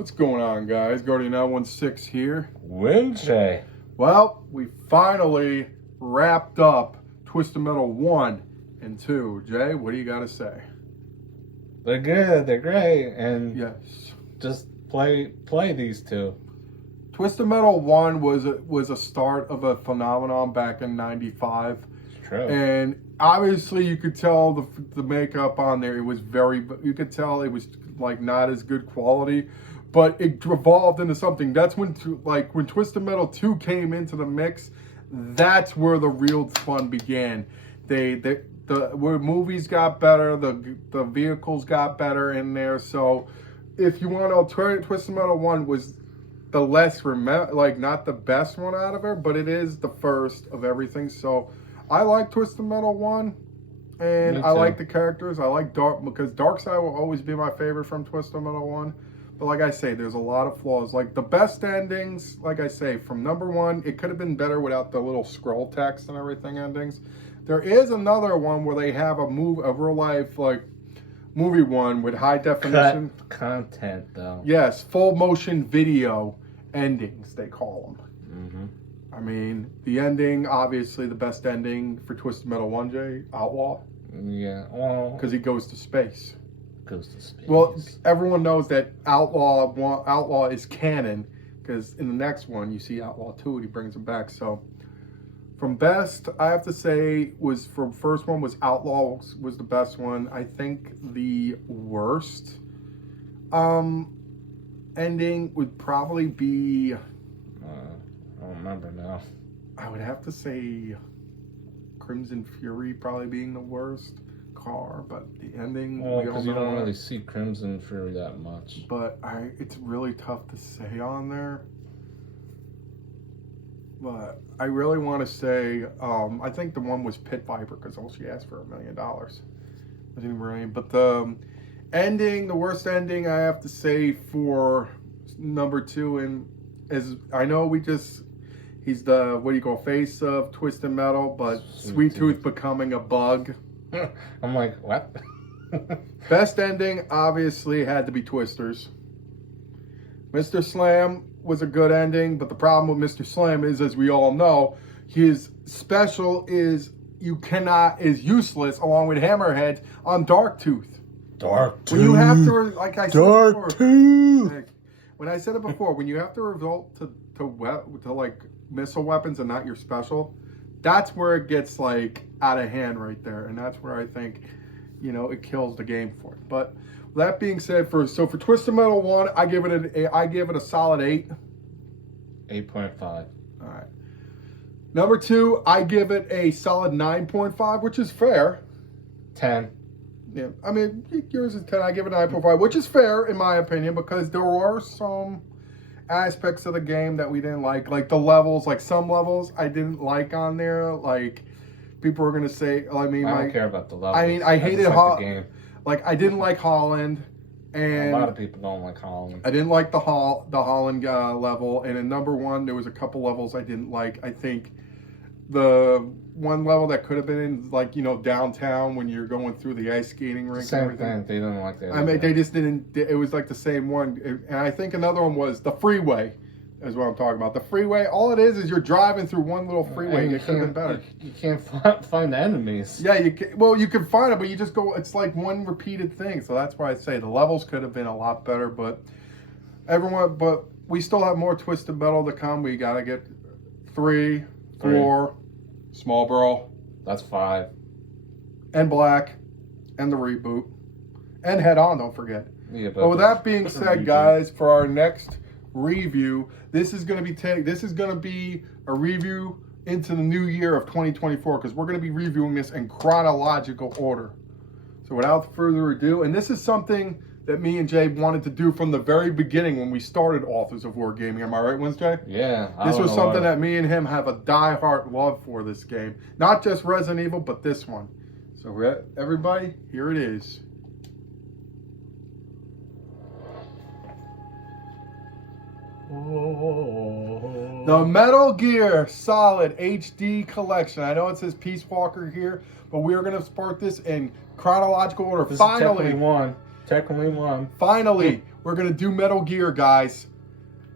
What's going on, guys? Guardian L16 here. Winche. Well, we finally wrapped up Twisted Metal 1 and 2. Jay, what do you got to say? They're good. They're great. And Yes. just play these two. Twisted Metal 1 was a start of a phenomenon back in '95. It's true. And obviously you could tell the makeup on there, it was you could tell it was like not as good quality, but it evolved into something. That's when Twisted Metal 2 came into the mix, that's where the real fun began. Where movies got better, the vehicles got better in there. So if you want alternative, Twisted Metal 1 was the less not the best one out of it, but it is the first of everything. So I like Twisted Metal 1, and I like the characters. I like because Darkseid will always be my favorite from Twisted Metal 1. But like I say, there's a lot of flaws. Like the best endings, like I say, from number 1, it could have been better without the little scroll text and everything endings. There is another one where they have a real life movie one with high definition content though. Yes, full motion video endings they call them. Mm-hmm. I mean, the ending, obviously, the best ending for Twisted Metal 1, Jay, Outlaw. Yeah, well, because he goes to space. Goes to space. Well, everyone knows that Outlaw is canon, because in the next one you see Outlaw 2 and he brings him back. So, from best, I have to say first one was Outlaw was the best one. I think the worst ending would probably be. I don't remember now. I would have to say Crimson Fury probably being the worst car, but the ending. Well, because you don't really see Crimson Fury that much. But it's really tough to say on there. But I really want to say, I think the one was Pit Viper because all she asked for $1 million. I didn't really, but the ending, the worst ending, I have to say for number 2, and as I know he's the face of Twisted Metal, but Sweet Tooth becoming a bug. I'm like, what? Best ending obviously had to be Twisters. Mr. Slam was a good ending, but the problem with Mr. Slam is, as we all know, his special is useless along with Hammerhead on Darktooth. Darktooth. When you have to, like I said before, Darktooth. when I said it before, when you have to resort to missile weapons and not your special, that's where it gets out of hand right there, and that's where I think it kills the game for it. But that being said, for Twisted Metal 1, I give it a solid 8. 8.5. All right. Number 2, I give it a solid 9.5, which is fair. 10. Yeah, I mean yours is 10. I give it 9.5, which is fair in my opinion, because there were some aspects of the game that we didn't like the levels. Some levels I didn't like on there. People were gonna say, I don't care about the levels. I mean, I hated the game. I didn't like Holland, and a lot of people don't like Holland. I didn't like the Holland level. And in number 1, there was a couple levels I didn't like. I think the one level that could have been in downtown when you're going through the ice skating rink. Same thing. They didn't like that. I mean, they just didn't. It was the same one. And I think another one was the freeway. Is what I'm talking about. The freeway, all it is you're driving through one little freeway. It could have been better. You can't find the enemies. Yeah, you can. Well, you can find it, but you just go. It's like one repeated thing. So that's why I say the levels could have been a lot better. But we still have more Twisted Metal to come. We gotta get 3, 4, Small Brawl. That's 5. And Black, and the reboot, and Head On. Don't forget. Yeah, but with that being said, guys, for our next review, this is going to be a review into the new year of 2024, because we're going to be reviewing this in chronological order. So without further ado, and this is something that me and Jay wanted to do from the very beginning when we started Authors of Wargaming. Am I right, Wednesday? Yeah. This was something that me and him have a die-hard love for, this game. Not just Resident Evil, but this one. So everybody, here it is. The Metal Gear Solid HD Collection. I know it says Peace Walker here, but we are going to start this in chronological order. This Finally, is one. Technically one. Finally, we're going to do Metal Gear, guys.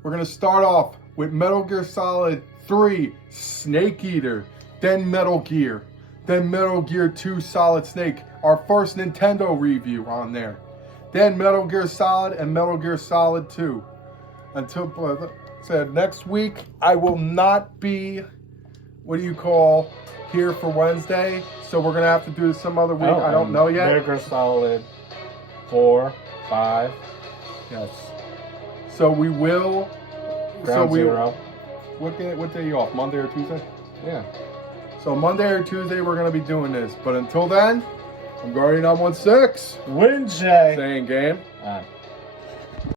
We're going to start off with Metal Gear Solid 3, Snake Eater, then Metal Gear, then Metal Gear 2, Solid Snake, our first Nintendo review on there. Then Metal Gear Solid and Metal Gear Solid 2. Until said next week, I will not be, here for Wednesday. So we're going to have to do this some other week. I don't know yet. Metal Gear Solid 4, 5. Yes. So we will. Ground Zero. What day are you off? Monday or Tuesday? Yeah. So Monday or Tuesday we're gonna be doing this. But until then, I'm Guardian 916. Win, Jay. Saying game. Alright.